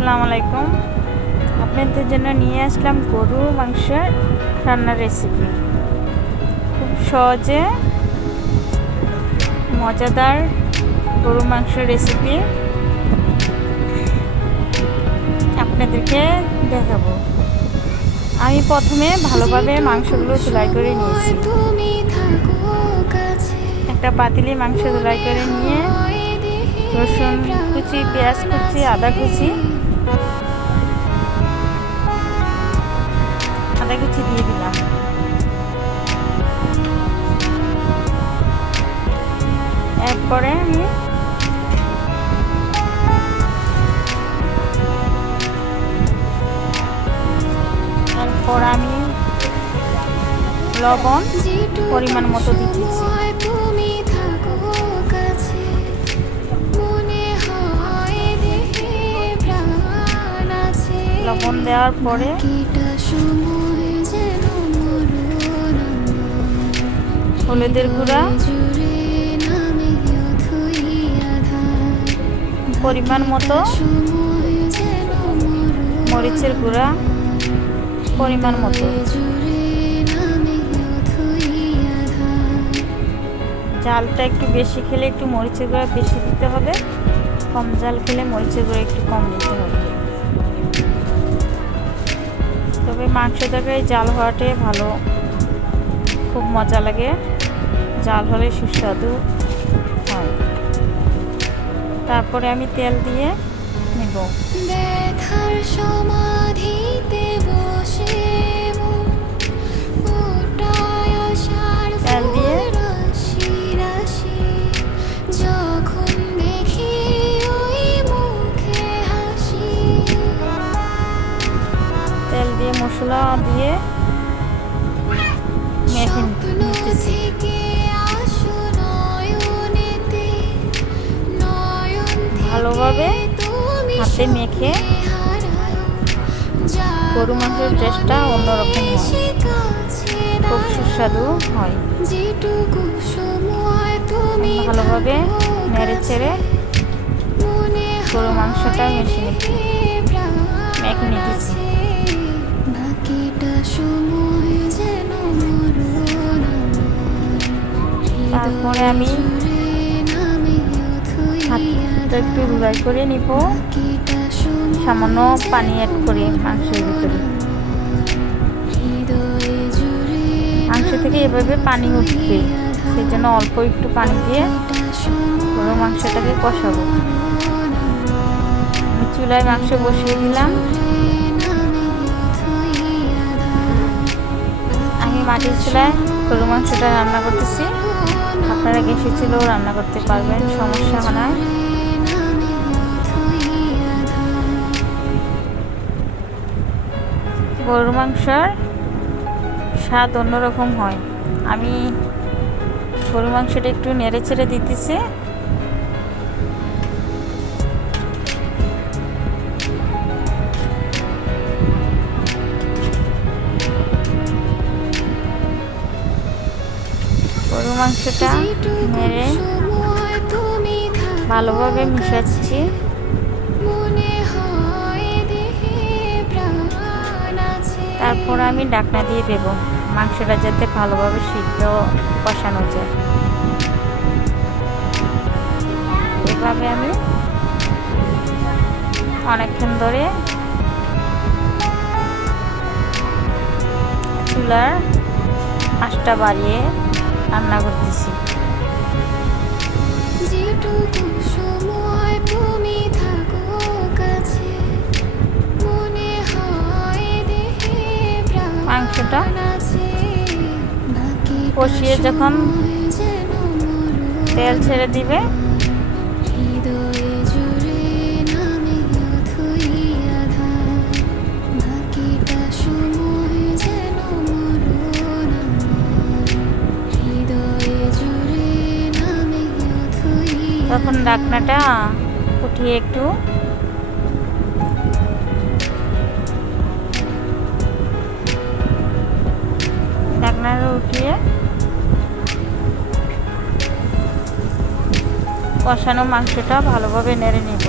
আসসালামু আলাইকুম। আপনাদের জন্য নিয়ে আসলাম গরুর মাংসের রান্নার রেসিপি। খুব সহজে মজাদার গরুর মাংসের রেসিপি আপনাদেরকে দেখাবো। আমি প্রথমে ভালোভাবে মাংসগুলো ধুলাই করে নিয়েছি। একটা পাতিলে মাংস ধুলাই করে নিয়ে রসুন কুচি, পেঁয়াজ কুচি, আদা কুচি দিয়ে দিলাম। এরপরে আমি লবণ পরিমাণ মতো দিচ্ছি। লবণ দেওয়ার পরে হলুদের গুঁড়া পরিমাণ মতো, মরিচের গুঁড়া পরিমাণ মতো, ঝালটা একটু বেশি খেলে একটু মরিচের গুঁড়া বেশি দিতে হবে, কম ঝাল খেলে মরিচের গুঁড়া একটু কম দিতে হবে। তবে মাংস তরকারি জাল হওয়াটাই ভালো, খুব মজা লাগে, জাল হলে সুস্বাদু হয়। তারপরে আমি তেল দিয়ে নেব। তেল দিয়ে মশলা দিয়ে মেখে নিতেছি। ভালোভাবে হাতে মেখে গরু মাংসের টেস্টটা অন্যরকম হয়, খুব সুস্বাদু হয়। ভালোভাবে নেড়ে চেড়ে গরু মাংসটা মেখে নিতেছি। তারপরে আমি হাতটা একটু ধুলাই করে নিব, সামান্য পানি অ্যাড করে মাংসের ভিতরে। মাংস থেকে এভাবে পানি উঠবে, সেই জন্য অল্প একটু পানি দিয়ে পুরো মাংসটাকে কষাবো। আমি চুলায় মাংস বসিয়ে দিলাম। আমি মাটির চুলায় গরু মাংসটা রান্না করতেছি, আপনারা গ্যাসের চুলাও রান্না করতে পারবেন, সমস্যা হয় না। গরুর মাংসর স্বাদ অন্যরকম হয়। আমি গরু মাংসটা একটু নেড়ে চেড়ে দিতেছি। গরু মাংসটা নেড়ে ভালোভাবে মিশাচ্ছি। তারপর আমি ঢাকনা দিয়ে দেব, মাংসটা যাতে ভালোভাবে সিদ্ধ কষানো যায়। এভাবে আমি অনেকক্ষণ ধরে চুলার আঁচটা বাড়িয়ে রান্না করতেছি। মাংসটা কষিয়ে যখন তেল ছেড়ে দিবে, তখন ঢাকনাটা উঠিয়ে একটু উঠিয়ে কষানো মাংসটা ভালোভাবে নেড়ে নিব।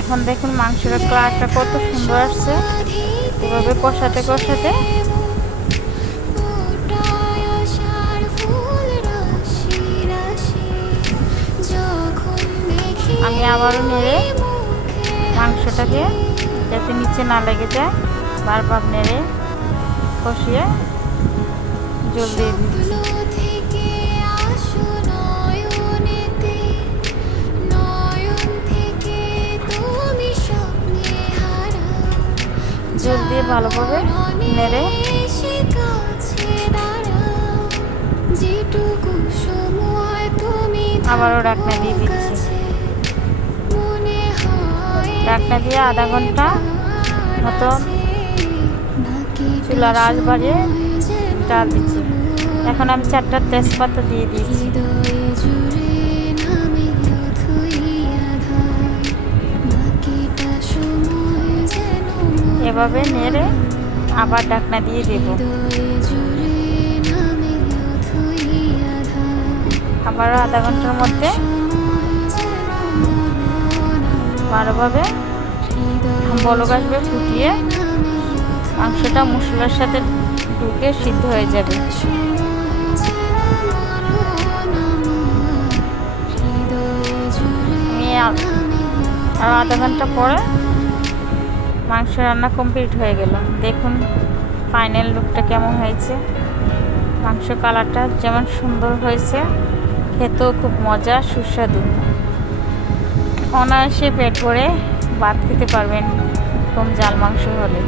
এখন দেখুন মাংসের কালারটা কত সুন্দর আসছে। এভাবে কষাতে কষাতে আমি আবারও নেড়ে মাংসটাকে যাতে নিচে না লেগে যায় বারবার নেড়ে কষিয়ে জল দিয়ে দিচ্ছি। জল দিয়ে ভালোভাবে নেড়ে আবারও ঢাকনা দিয়ে দিচ্ছি। ঢাকনা দিয়ে আধা ঘন্টা মতো চুলার আঁচ বাড়িয়ে ডাল দিচ্ছি। এখন আমি 4টা তেজপাতা দিয়ে দিচ্ছি। এভাবে নেড়ে আবার ঢাকনা দিয়ে দেব। আবারও আধা ঘন্টার মধ্যে ভালোভাবে বলক আসবে, ফুটিয়ে মাংসটা মশলার সাথে ঢুকে সিদ্ধ হয়ে যাবে। আমি আরও আধা ঘন্টা পরে মাংস রান্না কমপ্লিট হয়ে গেল। দেখুন ফাইনাল লুকটা কেমন হয়েছে। মাংস কালারটা যেমন সুন্দর হয়েছে, খেতেও খুব মজা সুস্বাদু। অনায়াসে পেট ভরে ভাত খেতে পারবেন এরকম জাল মাংস হলে।